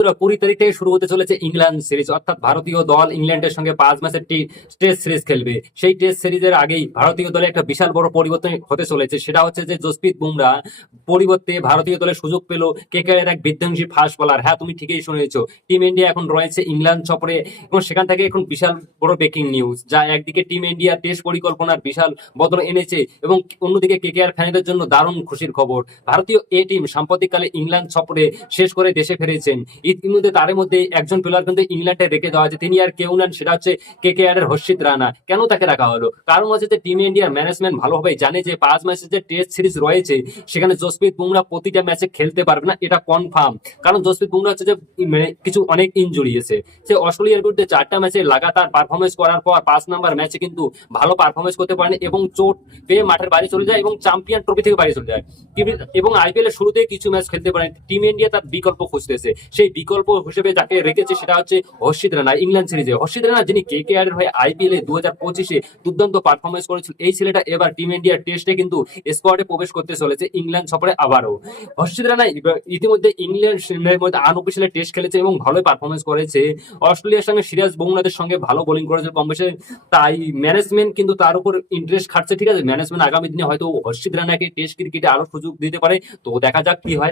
20 তারিখ থেকে শুরু হতে চলেছে ইংল্যান্ড সিরিজ, অর্থাৎ ভারতীয় দল ইংল্যান্ডের সঙ্গে 5 ম্যাচের টেস্ট সিরিজ খেলবে। সেই টেস্ট সিরিজের আগেই ভারতীয় দলে একটা বিশাল বড় পরিবর্তন হতে চলেছে, সেটা হচ্ছে যে জসপ্রীত বুমরা পরিবর্তে ভারতীয় দলে সুযোগ পেল কেকেআর এক বিধ্বংসী ফাস্ট বোলার। হ্যাঁ, তুমি ঠিকই শুনেছো, টিম ইন্ডিয়া এখন রয়েছে ইংল্যান্ড সফরে এবং সেখান থেকে এখন বিশাল বড় ব্রেকিং নিউজ, যা একদিকে টিম ইন্ডিয়া টেস্ট পরিকল্পনার বিশাল বদল এনেছে এবং অন্যদিকে কেকেআর ফ্যানেদের জন্য দারুণ খুশির খবর। ভারতীয় এ টিম সাম্প্রতিককালে ইংল্যান্ড সফরে শেষ করে দেশে ফিরেছেন। ইতিমধ্যে তার মধ্যে একজন প্লেয়ার কিন্তু ইংল্যান্ডে রেখে দেওয়া আছে, তিনি আর কেউ নেন, সেটা হচ্ছে কেকেআর এর হর্ষিত রানা। কেন তাকে রাখা হলো? কারণ হচ্ছে যে টিম ইন্ডিয়ার ম্যানেজমেন্ট ভালোভাবে জানে যে 5 ম্যাচের যে টেস্ট সিরিজ রয়েছে সেখানে জসপ্রীত বুমরা প্রতিটা ম্যাচে খেলতে পারবে না, এটা কনফার্ম। কারণ জসপ্রীত বুমরা হচ্ছে যে কিছু অনেক ইনজুরি আছে। সে অস্ট্রেলিয়ার বিরুদ্ধে 4টা ম্যাচে লাগাতার পারফরমেন্স করার পর 5 নম্বর ম্যাচে কিন্তু ভালো পারফরমেন্স করতে পারেন এবং চোট পেয়ে মাঠের বাইরে চলে যায় এবং চ্যাম্পিয়ন ট্রফি থেকে বাইরে চলে যায়। এবং আইপিএল এর শুরুতেই কিছু ম্যাচ খেলতে পারেন। টিম ইন্ডিয়া তার বিকল্প খুঁজতেছে, সেই বিকল্প হিসেবে যাকে রেখেছে সেটা হচ্ছে হর্ষিত রানা। ইংল্যান্ড সিরিজে হর্ষিত রানা, যিনি কেকেআর এর হয়ে আইপিএল এ 2025-এ দুর্দান্ত পারফরমেন্স করেছিল, এই ছেলেটা এবার টিম ইন্ডিয়ার টেস্টে কিন্তু স্কোয়াডে প্রবেশ করতে চলেছে ইংল্যান্ড সফরে আবারও। হর্ষিত রানা ইতিমধ্যে ইংল্যান্ডের মধ্যে আনঅফিসিয়ালি টেস্ট খেলেছে এবং ভালোই পারফরমেন্স করেছে। অস্ট্রেলিয়ার সঙ্গে সিরাজ বুমরাদের সঙ্গে ভালো বোলিং করেছে কম বেশি, তাই ম্যানেজমেন্ট কিন্তু তার উপর ইন্টারেস্ট খাটছে। ঠিক আছে, ম্যানেজমেন্ট আগামী দিনে হয়তো হর্ষিত রানাকে টেস্ট ক্রিকেটে আরো সুযোগ দিতে পারে, তো দেখা যাক কি হয়।